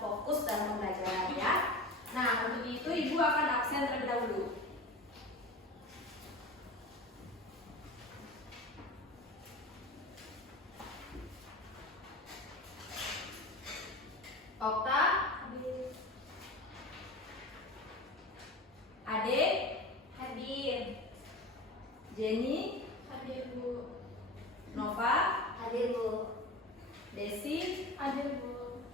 fokus dalam pembelajaran ya. Nah, untuk itu Ibu akan absen terlebih dahulu. Okta, Ade, hadir. Jenny, Hadir Bu. Nova, Hadir Bu. Desi, Hadir Bu.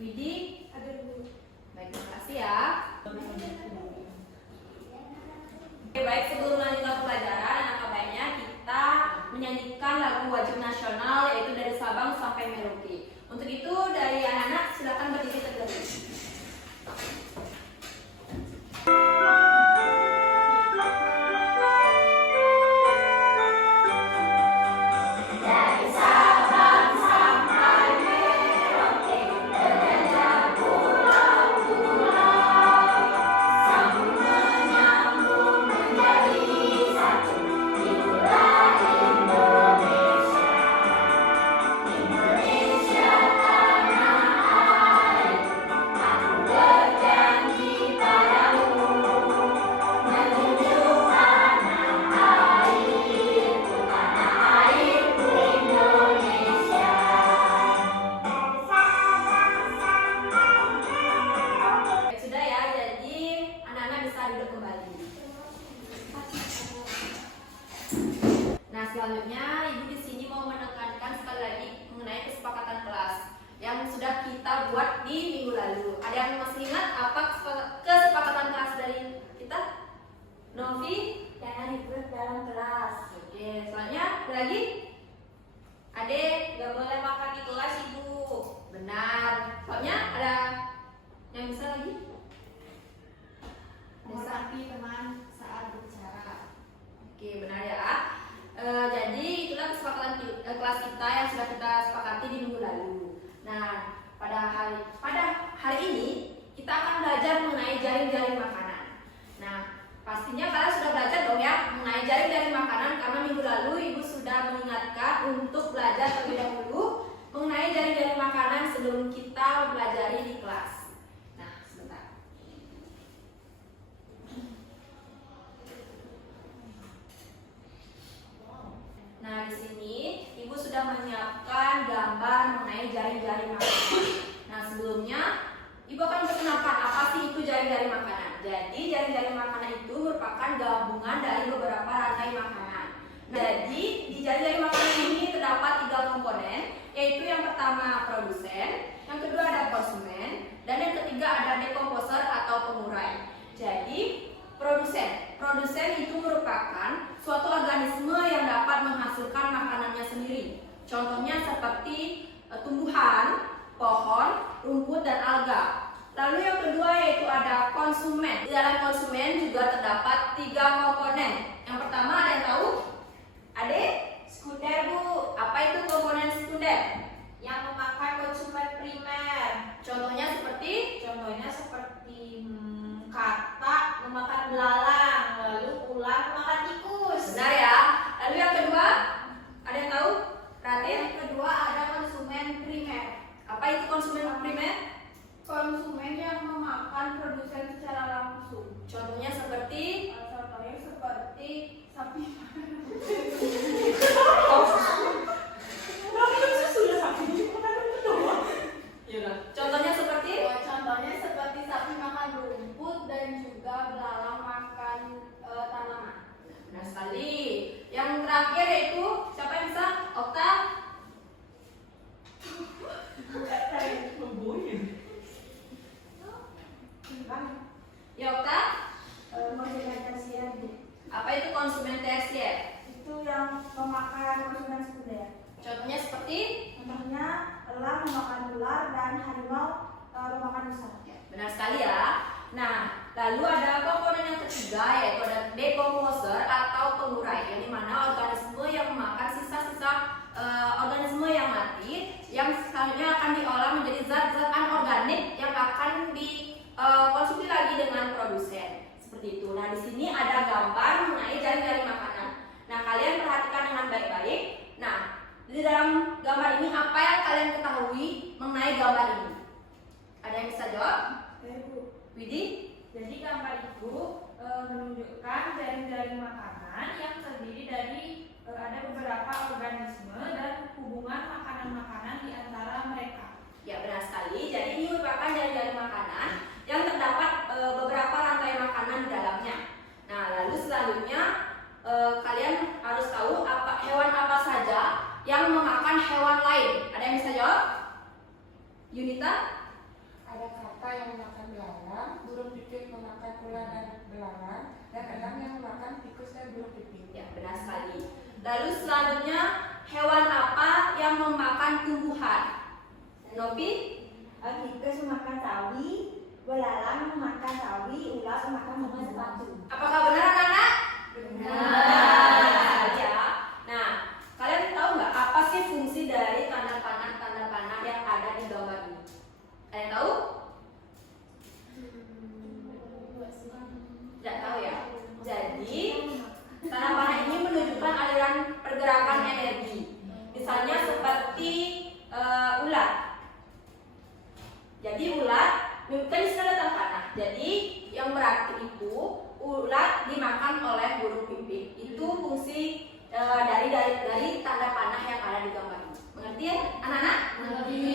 Widi. Hadir Bu. Baik, terima kasih ya. Oke, baik, sebelum melanjutkan pembelajaran, alangkah baiknya kita menyanyikan lagu wajib nasional yaitu dari Sabang sampai Merauke. Untuk itu dari anak-anak silakan berdiri terlebih dahulu. Sudah ya, jadi anak-anak bisa duduk kembali. Nah, selanjutnya Ibu di sini mau menekankan sekali lagi mengenai kesepakatan kelas yang sudah kita buat di minggu lalu. Ada yang masih ingat apa kesepakatan kelas dari kita? Novi? Jangan ikut dalam kelas. Oke, soalnya ada lagi? Ade, gak boleh makan di kelas Ibu. Benar. Soalnya ada yang bisa lagi? Menghormati teman saat berbicara. Oke, benar ya. Jadi itulah kesepakatan kelas kita yang sudah kita sepakati di minggu lalu. Nah, pada hari ini kita akan belajar mengenai jaring-jaring makanan. Nah, pastinya kalian sudah belajar dong ya mengenai jaring-jaring makanan karena minggu lalu Ibu sudah mengingatkan untuk belajar terlebih dahulu mengenai jaring-jaring makanan sebelum kita mempelajari di kelas. Nah, sebentar. Nah, di sini Ibu sudah menyiapkan gambar mengenai jaring-jaring makanan. Nah, sebelumnya Ibu akan perkenalkan apa sih itu jaring-jaring makanan. Jadi, jaring-jaring makanan itu merupakan gabungan dari beberapa rantai makanan. Jadi, di jaring-jaring makanan ini terdapat 3 komponen, yaitu yang pertama produsen, yang kedua ada konsumen, dan yang ketiga ada dekomposer atau pengurai. Jadi, Produsen itu merupakan suatu organisme yang dapat menghasilkan makanannya sendiri. Contohnya seperti tumbuhan, pohon, rumput, dan alga. Lalu yang kedua yaitu ada konsumen. Di dalam konsumen juga terdapat 3 komponen. Yang pertama ada yang tahu? Ade? Sekunder Bu. Apa itu komponen sekunder? Yang memakan konsumen primer. Contohnya seperti? Contohnya seperti katak memakan belalang, lalu ular memakan tikus. Benar ya. Lalu yang kedua? Ada yang tahu? Ratin? Yang kedua ada konsumen primer. Apa itu konsumen primer? Konsumen yang memakan produsen secara langsung. Contohnya seperti? Contohnya seperti sapi. Contohnya seperti? Contohnya seperti sapi makan rumput dan juga belalang makan tanaman. Benar sekali. Yang terakhir yaitu siapa yang bisa? Okta? Ya Okta? Konsumen tersier Apa itu konsumen tersier? itu yang memakan konsumen sekunder. Contohnya seperti? Contohnya elang memakan ular dan harimau memakan rusa. Benar sekali ya. Nah, lalu ada komponen yang ketiga yaitu ada dekomposer atau pengurai, yang dimana organisme yang memakan sisa-sisa organisme yang mati yang selanjutnya akan diolah menjadi zat-zat anorganik yang akan dikonsumsi lagi dengan produsen. Seperti itu. Nah, di sini ada gambar mengenai jaring-jaring makanan. Nah, kalian perhatikan dengan baik-baik. Nah, di dalam gambar ini apa yang kalian ketahui mengenai gambar ini? Widi? Jadi gambar itu menunjukkan jaring-jaring makanan yang terdiri dari ada beberapa organisme dan hubungan makanan-makanan di antara mereka. Ya, benar sekali. Jadi ini merupakan jaring-jaring makanan yang terdapat beberapa rantai makanan di dalamnya. Nah, lalu selanjutnya kalian harus tahu hewan apa saja yang memakan hewan lain. Ada yang bisa jawab? Yunita? Ada kata yang memakan belalang, burung pipit memakan ular dan belalang, dan elang yang memakan tikus dan burung pipit. Ya, benar sekali. Lalu selanjutnya hewan apa yang memakan tumbuhan? Nopi? Tikus memakan sawi, belalang memakan sawi, ular memakan sepatu. Apakah benar anak-anak? Benar. Ya. Nah, kalian tahu nggak apa sih fungsi dari tanda panah yang ada di gambar ini? Kalian tahu? Tidak tahu ya. Jadi tanda panah ini menunjukkan aliran pergerakan energi. Misalnya seperti ular. Jadi ular kan di sana ada panah. Jadi yang berarti itu ular dimakan oleh burung pipit. Itu fungsi dari tanda panah yang ada di gambar ini. Mengerti ya, anak-anak? Mengerti.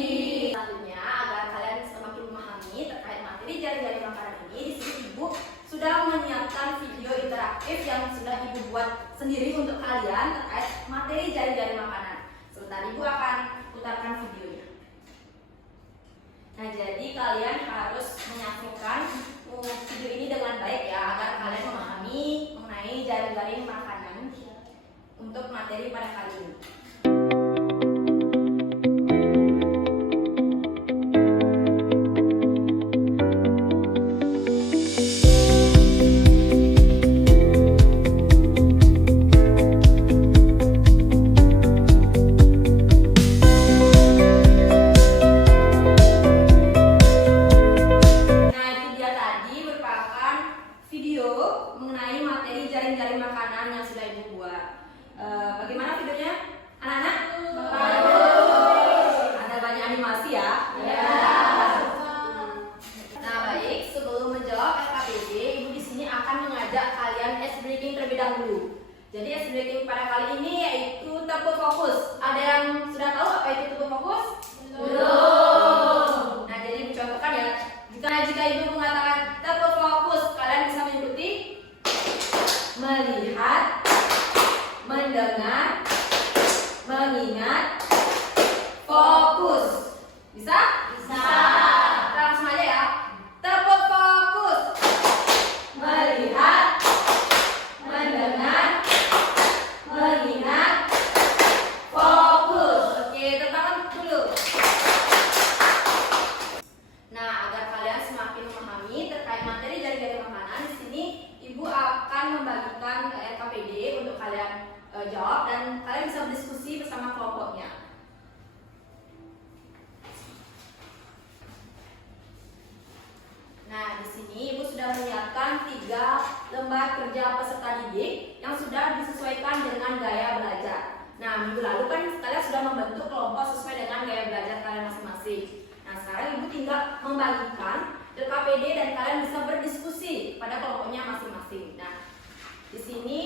Selanjutnya, agar kalian semakin memahami terkait materi jaring-jaring makanan ini, di sini Ibu sudah menyiapkan video interaktif yang sudah Ibu buat sendiri untuk kalian terkait materi jaring-jaring makanan. Sebentar, Ibu akan putarkan videonya. Nah, jadi kalian harus menyaksikan video ini dengan baik ya, agar kalian memahami mengenai jaring-jaring makanan untuk materi pada kali ini. Mengenai materi jaring-jaring makanan yang sudah Ibu buat. Bagaimana videonya, anak-anak? Bagus. Ada banyak animasi ya? Ya. Nah, baik. Sebelum menjawab LKPD, Ibu di sini akan mengajak kalian ice breaking terlebih dahulu. Jadi ice breaking pada kali ini yaitu tepuk fokus. Ada yang sudah tahu apa itu tepuk fokus? Belum. Nah, jadi dicontohkan ya. Jika Ibu mengatakan tepuk fokus, kalian bisa mengikuti melihat, mendengar, mengingat, fokus. Bisa? Bisa. Kita langsung aja ya. Tepuk fokus. Melihat, mendengar, mengingat, fokus. Oke, tepuk tangan dulu. Nah, agar kalian semakin memahami terkait materi jaring-jaring makanan, di sini Ibu akan membagikan LKPD untuk kalian jawab dan kalian bisa berdiskusi bersama kelompoknya. Nah, di sini Ibu sudah menyiapkan 3 lembar kerja peserta didik yang sudah disesuaikan dengan gaya belajar. Nah, minggu lalu kan kalian sudah membentuk kelompok sesuai dengan gaya belajar kalian masing-masing. Nah, sekarang Ibu tinggal membagikan LKPD dan kalian bisa berdiskusi pada kelompoknya masing-masing. Nah, di sini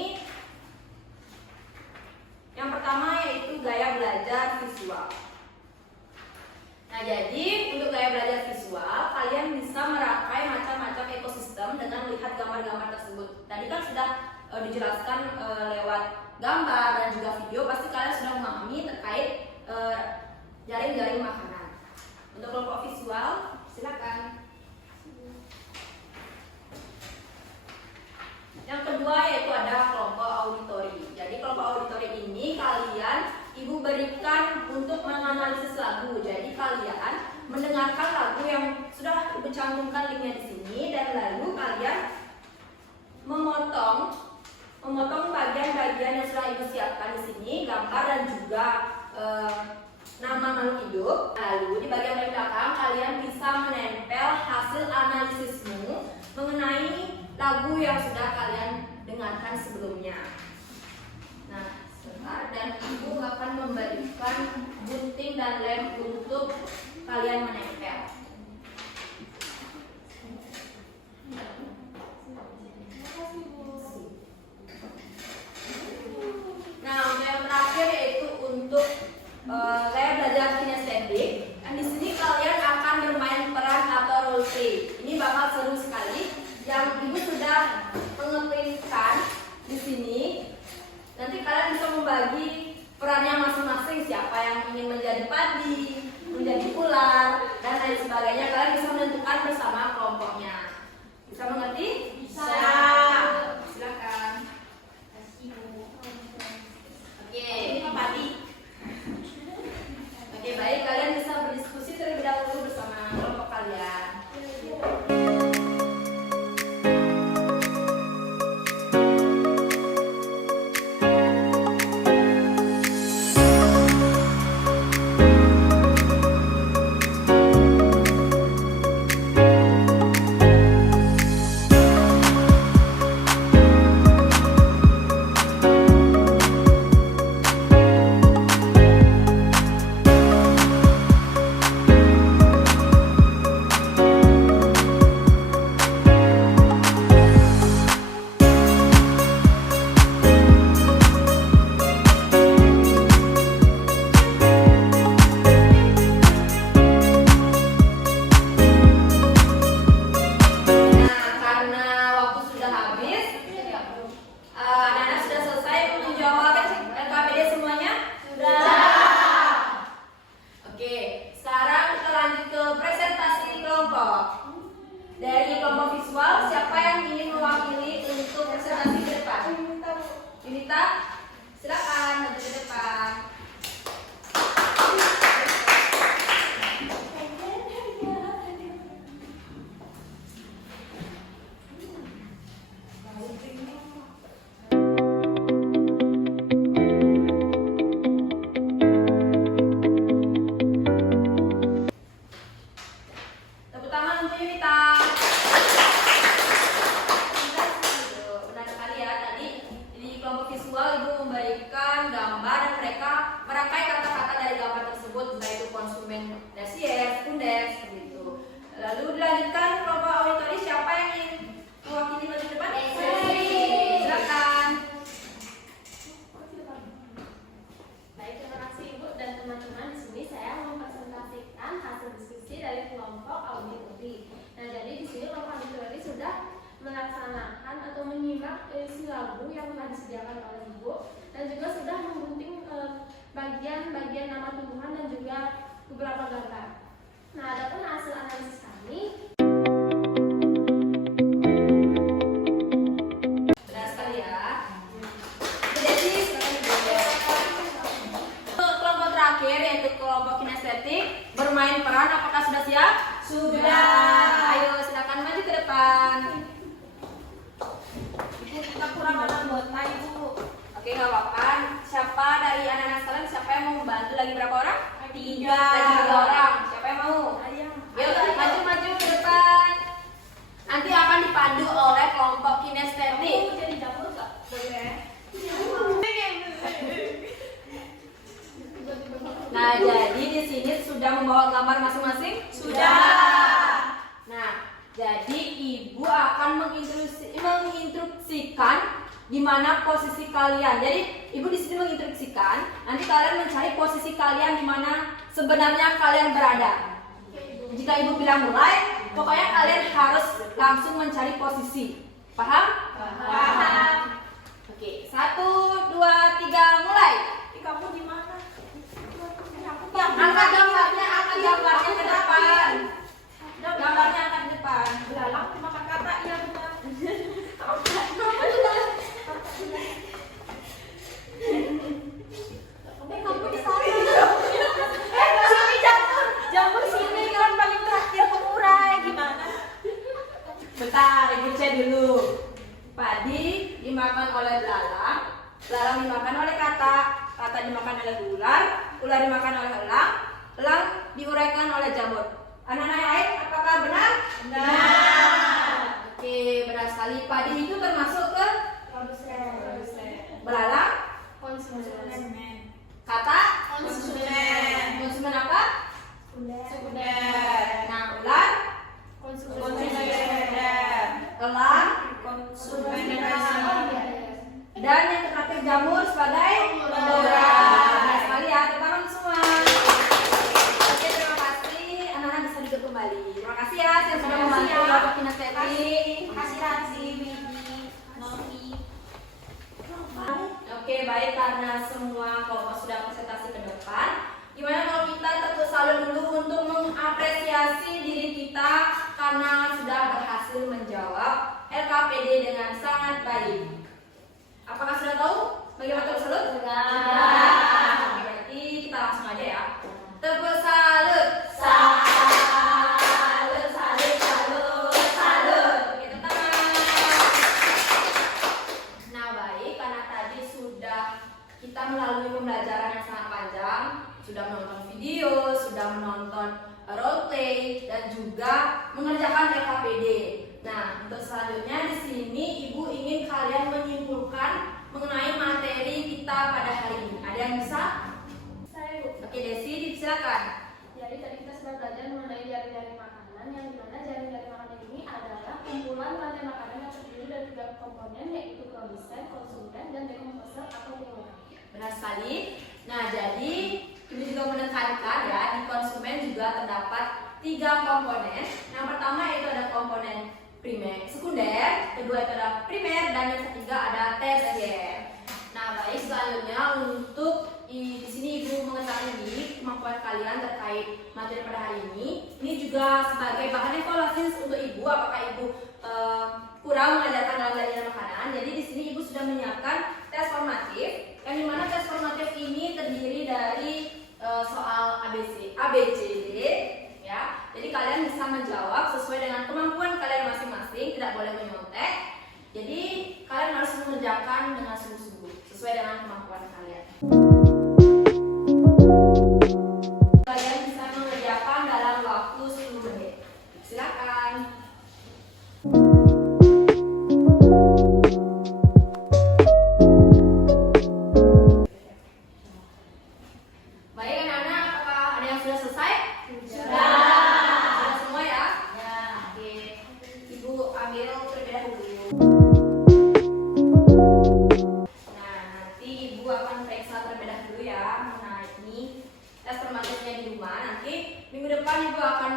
yang pertama yaitu gaya belajar visual. Nah, jadi untuk gaya belajar visual, kalian bisa merangkai macam-macam ekosistem dengan melihat gambar-gambar tersebut. Tadi kan sudah dijelaskan lewat gambar dan juga video, pasti kalian sudah memahami terkait jaring-jaring makanan. Untuk kelompok visual, silakan. Yang kedua yaitu ada kelompok auditori. Jadi kelompok auditori ini Ibu berikan untuk menganalisis lagu. Jadi kalian mendengarkan lagu yang sudah Ibu cantumkan linknya di sini dan lalu kalian memotong bagian-bagian yang sudah Ibu siapkan di sini, gambar dan juga nama makhluk hidup. Lalu di bagian belakang kalian bisa menempel hasil analisismu mengenai lagu yang sudah kalian dengarkan sebelumnya. Nah, sebentar dan Ibu akan memberikan gunting dan lem untuk kalian menempel. play. Ini bakal seru sekali. Yang ibu sudah mengeprintkan di sini. Nanti kalian bisa membagi perannya masing-masing. Siapa yang ingin menjadi padi, menjadi ular, dan lain sebagainya. Kalian bisa menentukan bersama kelompoknya. Bisa mengerti? Bisa. Silakan. Oke, padi. Oke, baik. Kalian bisa berdiskusi terlebih dahulu bersama kelompok kalian. Nah, karena waktu sudah habis, anak-anak sudah selesai menjawab LKPD semuanya? Sudah. Oke, sekarang kita lanjut ke presentasi kelompok. Dari kelompok visual, siapa yang ingin mewakili untuk presentasi ke depan? Yunita, silakan maju ke depan. Tepuk tangan untuk Yunita. Benar sekali ya, tadi di kelompok visual ibu memberikan gambar dan mereka merangkai kata-kata dari gambar tersebut, baik itu konsumen, tersier, sekunder, seperti itu. Lalu dilanjutkan kelompok auditory, siapa yang ingin mewakili maju ke depan? Silakan. Baik, terima kasih Ibu dan teman-teman. Di sini saya mempresentasikan hasil diskusi dari kelompok auditori. Nah, jadi di sini kelompok auditori sudah melaksanakan atau menyimak isi lagu yang telah disediakan oleh Ibu dan juga sudah menggunting bagian-bagian nama tumbuhan dan juga beberapa gambar. Nah, adapun hasil analisis kami. Benar sekali ya. Jadi kelompok terakhir yaitu kelompok kinestetik bermain peran. Apakah sudah siap? Sudah. Ayo silakan maju ke depan. Ibu kita kurang anggota Ibu. Oke, nggak apa-apa. Siapa dari anak-anak sekalian siapa yang mau membantu lagi berapa orang? 3. Lagi 3 orang. Siapa yang mau? Yuk maju-maju ke depan. Nanti akan dipandu oleh kelompok kinestetik. Jadi dapur nggak? Boleh. Nah, jadi di sini sudah membawa gambar masing-masing? Sudah. Nah, jadi ibu akan menginstruksikan di mana posisi kalian. Jadi ibu di sini menginstruksikan, nanti kalian mencari posisi kalian di mana sebenarnya kalian berada. Jika ibu bilang mulai, pokoknya kalian harus langsung mencari posisi. Paham? Paham. Oke, 1, 2, 3, mulai. Kamu di mana? Angkat gambarnya ke depan. Gambarnya angkat ke depan. Belalang makan kata, iya benar. Kamu di sana. Sini jamur sini kan paling terakhir pengurai gimana? Bentar, ibu cek dulu. Padi dimakan oleh belalang, belalang dimakan oleh katak dimakan oleh ular dimakan oleh elang diuraikan oleh jamur. Anak-anak yang lain, apakah benar? Benar. Oke, benar sekali. Padi itu termasuk ke belalang, katak, konsumen apa? Nah, ular, elang, dan yang terakhir jamur sebagai pengurang. Nah, sekali ya, tepuk tangan semua. Oke, terima kasih. Anak-anak bisa duduk kembali. Terima kasih ya, saya sudah sudah membantu Bapak Kinesteti. Kasih Ransi, Megi, Novi. Oke, baik, karena semua kelompok sudah presentasi ke depan, gimana kalau kita terus salut dulu untuk mengapresiasi diri kita karena sudah berhasil menjawab LKPD dengan sangat baik. Apakah sudah tahu bagaimana terus salut? Sudah. Oke, berarti kita langsung aja ya. Tepuk salut. Salut, salut, salut, salut. Oke, teman. Nah, baik, karena tadi sudah kita melalui pembelajaran yang sangat panjang, sudah menonton video, sudah menonton role play, dan juga mengerjakan LKPD. Nah, untuk selanjutnya di sini Ibu ingin kalian menyimpulkan mengenai materi kita pada hari ini. Ada yang bisa? Saya Bu. Oke, Desi, silakan. Jadi tadi kita sudah belajar mengenai jaring-jaring makanan, yang dimana jaring-jaring makanan ini adalah kumpulan rantai makanan yang terdiri dari 3 komponen, yaitu produsen, konsumen, dan dekomposer atau pengolahan. Benar sekali. Nah, jadi Ibu juga menekankan ya, di konsumen juga terdapat 3 komponen. Yang pertama itu ada komponen sekunder, kedua itu ada primer, dan yang ketiga ada tersier. Nah, baik, selanjutnya untuk di sini Ibu mengetahui kemampuan kalian terkait materi pada hari ini. Ini juga sebagai bahan evaluasi untuk Ibu, apakah Ibu kurang mengajarkan dalam jaringan makanan. Jadi di sini Ibu sudah menyiapkan tes formatif, yang dimana tes formatif ini terdiri dari soal ABCD, ya. Jadi kalian bisa menjawab sesuai dengan kemampuan kalian masing-masing, tidak boleh menyontek. Jadi kalian harus mengerjakan dengan sungguh-sungguh sesuai dengan kemampuan kalian. Kalian bisa mengerjakan dalam waktu 10 menit. Silakan. Baik anak-anak, apakah ada yang sudah selesai? Sudah semua ya? Ya. Oke. Ibu ambil terlebih dahulu. Nah, nanti Ibu akan periksa terlebih dahulu ya mengenai tes formatifnya di rumah. Nanti minggu depan Ibu akan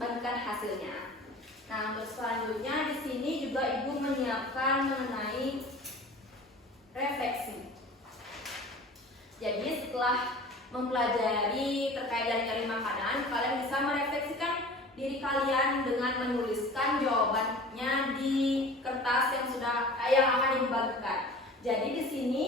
bagikan hasilnya. Nah, untuk selanjutnya di sini juga Ibu menyiapkan mengenai refleksi. Jadi setelah mempelajari terkait jaring-jaring makanan, kalian bisa merefleksikan diri kalian dengan menuliskan jawabannya di kertas yang akan dibagikan. Jadi di sini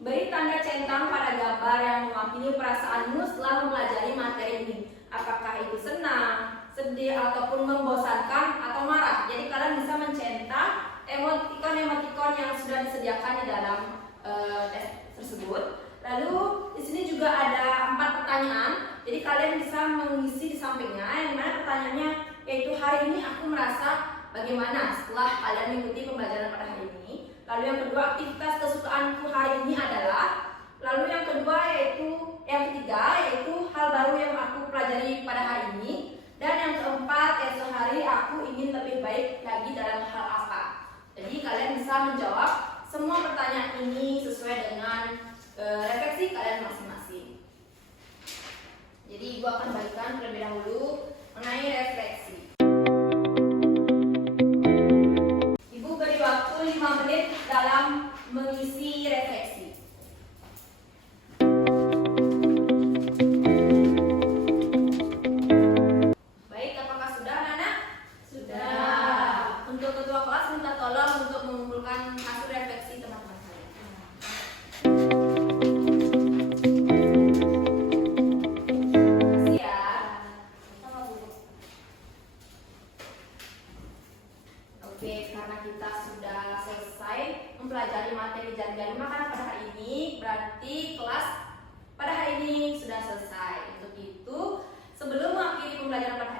beri tanda centang pada gambar yang mewakili perasaanmu setelah mempelajari materi ini. Apakah itu senang, sedih, ataupun membosankan atau marah. Jadi kalian bisa mencentang emotikon-emotikon yang sudah disediakan di dalam tes tersebut. Lalu di sini juga ada 4 pertanyaan. Jadi kalian bisa mengisi di sampingnya, yang dimana pertanyaannya yaitu hari ini aku merasa bagaimana setelah kalian mengikuti pembelajaran pada hari ini. Lalu yang kedua, aktivitas kesukaanku hari ini adalah. Lalu yang ketiga yaitu hal baru yang aku pelajari pada hari ini. Dan yang keempat, esok hari aku ingin lebih baik lagi dalam hal apa. Jadi kalian bisa menjawab semua pertanyaan ini sesuai dengan refleksi kalian masing-masing. Jadi Ibu akan bagikan terlebih dahulu mengenai refleksi. Ibu beri waktu 5 menit dalam mengisi refleksi. Baik, apakah sudah anak-anak? Sudah. Untuk ketua kelas minta tolong untuk mengumpulkan hasil refleksi teman-teman saya. Oke, karena kita sudah selesai mempelajari materi jaring-jaring makanan pada hari ini, berarti kelas pada hari ini sudah selesai. Untuk itu, sebelum mengakhiri pembelajaran pada